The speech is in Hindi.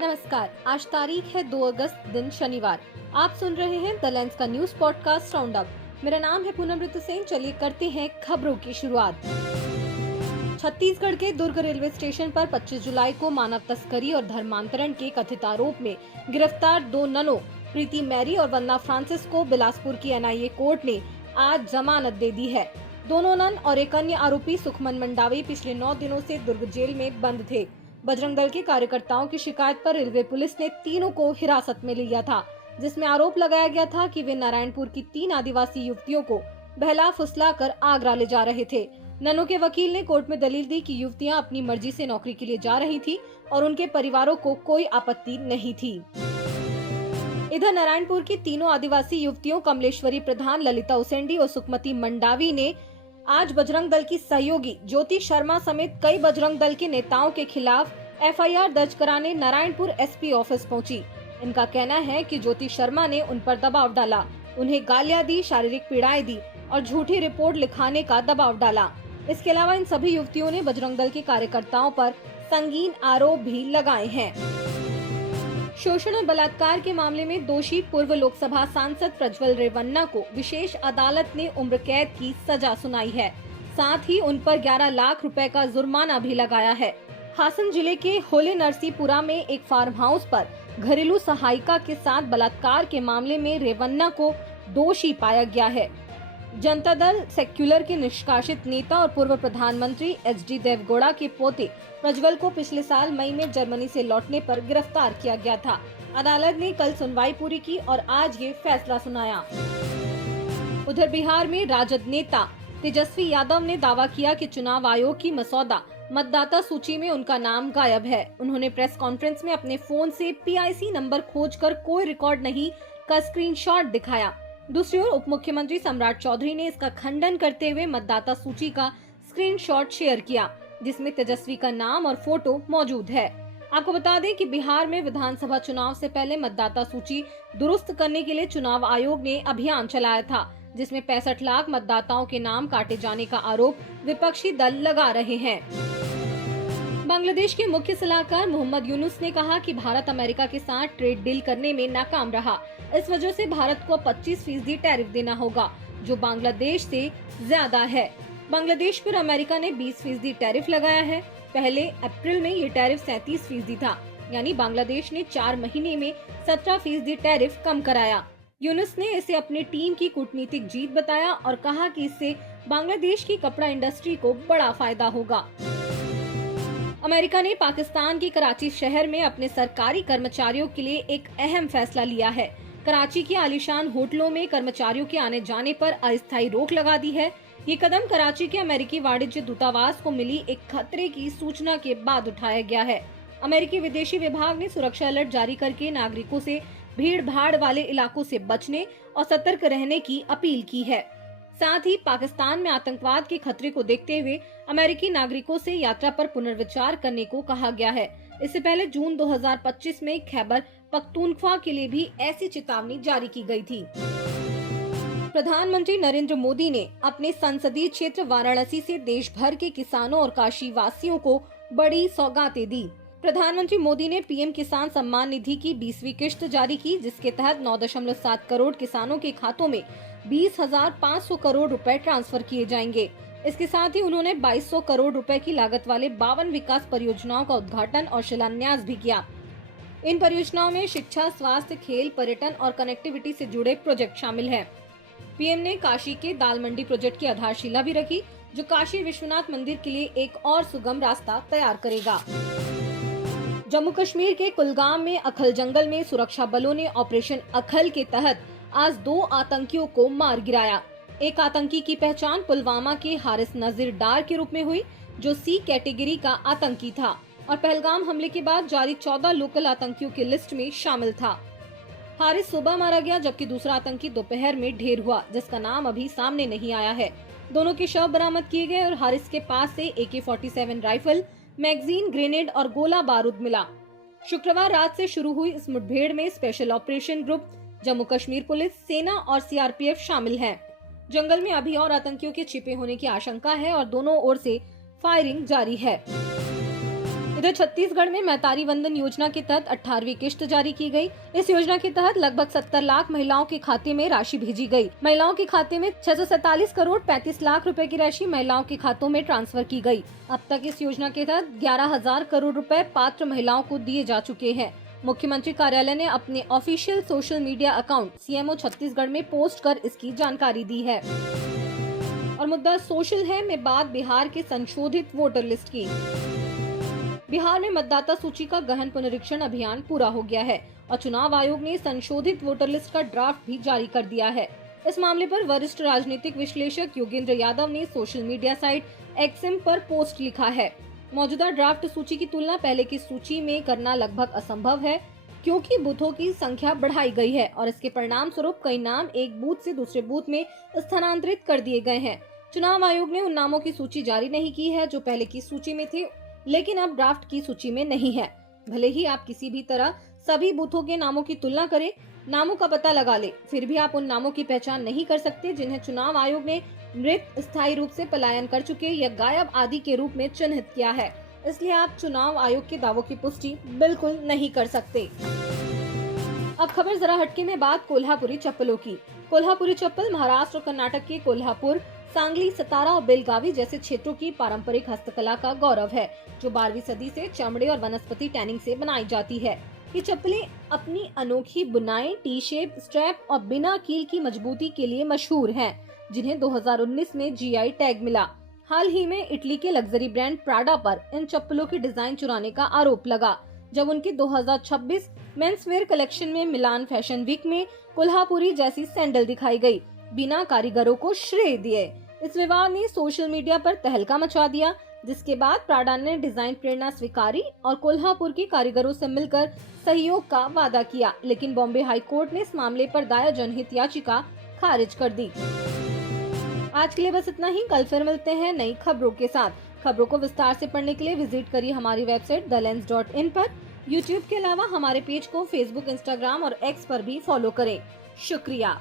नमस्कार, आज तारीख है 2 अगस्त दिन शनिवार। आप सुन रहे हैं द लेंस का न्यूज पॉडकास्ट राउंड अप। मेरा नाम है पूनमृत सिंह। चलिए करते हैं खबरों की शुरुआत। छत्तीसगढ़ के दुर्ग रेलवे स्टेशन पर 25 जुलाई को मानव तस्करी और धर्मांतरण के कथित आरोप में गिरफ्तार 2 ननों प्रीति मैरी और वंदना फ्रांसिस को बिलासपुर की एनआईए कोर्ट ने आज जमानत दे दी है। दोनों नन और एक अन्य आरोपी सुखमन मंडावी पिछले 9 दिनों से दुर्ग जेल में बंद थे। बजरंग दल के कार्यकर्ताओं की शिकायत पर रेलवे पुलिस ने तीनों को हिरासत में लिया था, जिसमें आरोप लगाया गया था कि वे नारायणपुर की 3 आदिवासी युवतियों को बहला फुसलाकर आगरा ले जा रहे थे। ननों के वकील ने कोर्ट में दलील दी कि युवतियां अपनी मर्जी से नौकरी के लिए जा रही थी और उनके परिवारों को कोई आपत्ति नहीं थी। इधर नारायणपुर की तीनों आदिवासी युवतियों कमलेश्वरी प्रधान, ललिता उसेंडी और सुखमती मंडावी ने आज बजरंग दल की सहयोगी ज्योति शर्मा समेत कई बजरंग दल के नेताओं के खिलाफ एफआईआर दर्ज कराने नारायणपुर एसपी ऑफिस पहुंची। इनका कहना है कि ज्योति शर्मा ने उन पर दबाव डाला, उन्हें गालियां दी, शारीरिक पीड़ाएं दी और झूठी रिपोर्ट लिखाने का दबाव डाला। इसके अलावा इन सभी युवतियों ने बजरंग दल के कार्यकर्ताओं पर संगीन आरोप भी लगाए हैं। शोषण और बलात्कार के मामले में दोषी पूर्व लोकसभा सांसद प्रज्वल रेवन्ना को विशेष अदालत ने उम्र कैद की सजा सुनाई है। साथ ही उन पर 11 लाख रुपए का जुर्माना भी लगाया है। हासन जिले के होले नरसीपुरा में एक फार्म हाउस पर घरेलू सहायिका के साथ बलात्कार के मामले में रेवन्ना को दोषी पाया गया है। जनता दल सेक्युलर के निष्कासित नेता और पूर्व प्रधानमंत्री एचडी देवगौड़ा के पोते प्रज्वल को पिछले साल मई में जर्मनी से लौटने पर गिरफ्तार किया गया था। अदालत ने कल सुनवाई पूरी की और आज ये फैसला सुनाया। उधर बिहार में राजद नेता तेजस्वी यादव ने दावा किया कि चुनाव आयोग की मसौदा मतदाता सूची में उनका नाम गायब है। उन्होंने प्रेस कॉन्फ्रेंस में अपने फोन से पीआईसी नंबर खोजकर कोई रिकॉर्ड नहीं का स्क्रीनशॉट दिखाया। दूसरी ओर उप मुख्यमंत्री सम्राट चौधरी ने इसका खंडन करते हुए मतदाता सूची का स्क्रीनशॉट शेयर किया, जिसमें तेजस्वी का नाम और फोटो मौजूद है। आपको बता दें कि बिहार में विधानसभा चुनाव से पहले मतदाता सूची दुरुस्त करने के लिए चुनाव आयोग ने अभियान चलाया था, जिसमें 65 लाख मतदाताओं के नाम काटे जाने का आरोप विपक्षी दल लगा रहे हैं। बांग्लादेश के मुख्य सलाहकार मोहम्मद यूनुस ने कहा कि भारत अमेरिका के साथ ट्रेड डील करने में नाकाम रहा। इस वजह से भारत को 25% टैरिफ देना होगा, जो बांग्लादेश से ज्यादा है। बांग्लादेश पर अमेरिका ने 20% टैरिफ लगाया है। पहले अप्रैल में ये टैरिफ 37% था, यानी बांग्लादेश ने 4 महीने में 17% टैरिफ कम कराया। यूनुस ने इसे अपनी टीम की कूटनीतिक जीत बताया और कहा कि इससे बांग्लादेश की कपड़ा इंडस्ट्री को बड़ा फायदा होगा। अमेरिका ने पाकिस्तान के कराची शहर में अपने सरकारी कर्मचारियों के लिए एक अहम फैसला लिया है। कराची के आलीशान होटलों में कर्मचारियों के आने जाने पर अस्थायी रोक लगा दी है। ये कदम कराची के अमेरिकी वाणिज्य दूतावास को मिली एक खतरे की सूचना के बाद उठाया गया है। अमेरिकी विदेशी विभाग ने सुरक्षा अलर्ट जारी करके नागरिकों से भीड़ भाड़ वाले इलाकों से बचने और सतर्क रहने की अपील की है। साथ ही पाकिस्तान में आतंकवाद के खतरे को देखते हुए अमेरिकी नागरिकों से यात्रा पर पुनर्विचार करने को कहा गया है। इससे पहले जून 2025 में खैबर पख्तूनख्वा के लिए भी ऐसी चेतावनी जारी की गई थी। प्रधानमंत्री नरेंद्र मोदी ने अपने संसदीय क्षेत्र वाराणसी से देश भर के किसानों और काशी वासियों को बड़ी सौगातें दी। प्रधानमंत्री मोदी ने पीएम किसान सम्मान निधि की 20वीं किश्त जारी की, जिसके तहत 9.7 करोड़ किसानों के खातों में 20,500 करोड़ रुपए ट्रांसफर किए जाएंगे। इसके साथ ही उन्होंने 2200 करोड़ रुपए की लागत वाले 52 विकास परियोजनाओं का उद्घाटन और शिलान्यास भी किया। इन परियोजनाओं में शिक्षा, स्वास्थ्य, खेल, पर्यटन और कनेक्टिविटी से जुड़े प्रोजेक्ट शामिल हैं। पीएम ने काशी के दाल मंडी प्रोजेक्ट की आधारशिला भी रखी, जो काशी विश्वनाथ मंदिर के लिए एक और सुगम रास्ता तैयार करेगा। जम्मू कश्मीर के कुलगाम में अखल जंगल में सुरक्षा बलों ने ऑपरेशन अखल के तहत आज 2 आतंकियों को मार गिराया। एक आतंकी की पहचान पुलवामा के हारिस नजीर डार के रूप में हुई, जो सी कैटेगरी का आतंकी था और पहलगाम हमले के बाद जारी 14 लोकल आतंकियों की लिस्ट में शामिल था। हारिस सुबह मारा गया, जबकि दूसरा आतंकी दोपहर में ढेर हुआ, जिसका नाम अभी सामने नहीं आया है। दोनों के शव बरामद किए गए और हारिस के पास से AK-47 राइफल, मैगजीन, ग्रेनेड और गोला बारूद मिला। शुक्रवार रात से शुरू हुई इस मुठभेड़ में special operation group, Jammu Kashmir police, सेना और सीआरपीएफ शामिल हैं। जंगल में अभी और आतंकियों के छिपे होने की आशंका है और दोनों ओर से फायरिंग जारी है। इधर छत्तीसगढ़ में मैतारी वंदन योजना के तहत 18वीं किश्त जारी की गई। इस योजना के तहत लगभग 70 लाख महिलाओं के खाते में राशि भेजी गई। महिलाओं के खाते में 647 करोड़ 35 लाख रुपए की राशि महिलाओं के खातों में ट्रांसफर की गई। अब तक इस योजना के तहत 11,000 करोड़ रुपए पात्र महिलाओं को दिए जा चुके हैं। मुख्यमंत्री कार्यालय ने अपने official social media account CMO Chhattisgarh में पोस्ट कर इसकी जानकारी दी है। और मुद्दा सोशल है में बात बिहार के संशोधित वोटर लिस्ट की। बिहार में मतदाता सूची का गहन पुनरीक्षण अभियान पूरा हो गया है और चुनाव आयोग ने संशोधित वोटर लिस्ट का ड्राफ्ट भी जारी कर दिया है। इस मामले पर वरिष्ठ राजनीतिक विश्लेषक योगेंद्र यादव ने सोशल मीडिया साइट एक्सएम पर पोस्ट लिखा है। मौजूदा ड्राफ्ट सूची की तुलना पहले की सूची में करना लगभग असंभव है, क्योंकि बूथों की संख्या बढ़ाई गई है और इसके परिणाम स्वरूप कई नाम एक बूथ से दूसरे बूथ में स्थानांतरित कर दिए गए हैं। चुनाव आयोग ने उन नामों की सूची जारी नहीं की है जो पहले की सूची में थे, लेकिन अब ड्राफ्ट की सूची में नहीं है। भले ही आप किसी भी तरह सभी बूथों के नामों की तुलना करें, नामों का पता लगा ले, फिर भी आप उन नामों की पहचान नहीं कर सकते जिन्हें चुनाव आयोग ने मृत, स्थायी रूप से पलायन कर चुके या गायब आदि के रूप में चिन्हित किया है। इसलिए आप चुनाव आयोग के दावों की पुष्टि बिल्कुल नहीं कर सकते। अब खबर जरा हटके में बात कोल्हापुरी चप्पलों की। कोल्हापुरी चप्पल महाराष्ट्र और कर्नाटक के कोल्हापुर, सांगली, सतारा और बेलगावी जैसे क्षेत्रों की पारंपरिक हस्तकला का गौरव है, जो 12वीं सदी से चमड़े और वनस्पति टैनिंग से बनाई जाती है। ये चप्पलें अपनी अनोखी बुनाई, टी शेप, स्ट्रैप और बिना कील की मजबूती के लिए मशहूर हैं, जिन्हें 2019 में जीआई टैग मिला। हाल ही में इटली के लग्जरी ब्रांड प्राडा पर इन चप्पलों की डिजाइन चुराने का आरोप लगा, जब उनकी 2026 मेंसवेयर कलेक्शन में मिलान फैशन वीक में कोल्हापुरी जैसी सैंडल दिखाई गई, बिना कारीगरों को श्रेय दिए। इस विवाद ने सोशल मीडिया पर तहलका मचा दिया, जिसके बाद प्राडा ने डिजाइन प्रेरणा स्वीकारी और कोल्हापुर के कारीगरों से मिलकर सहयोग का वादा किया, लेकिन बॉम्बे हाई कोर्ट ने इस मामले पर दायर जनहित याचिका खारिज कर दी। आज के लिए बस इतना ही। कल फिर मिलते हैं नई खबरों के साथ। खबरों को विस्तार से पढ़ने के लिए विजिट करिए हमारी वेबसाइट thelens.in पर। यूट्यूब के अलावा हमारे पेज को फेसबुक, इंस्टाग्राम और एक्स पर भी फॉलो करें। शुक्रिया।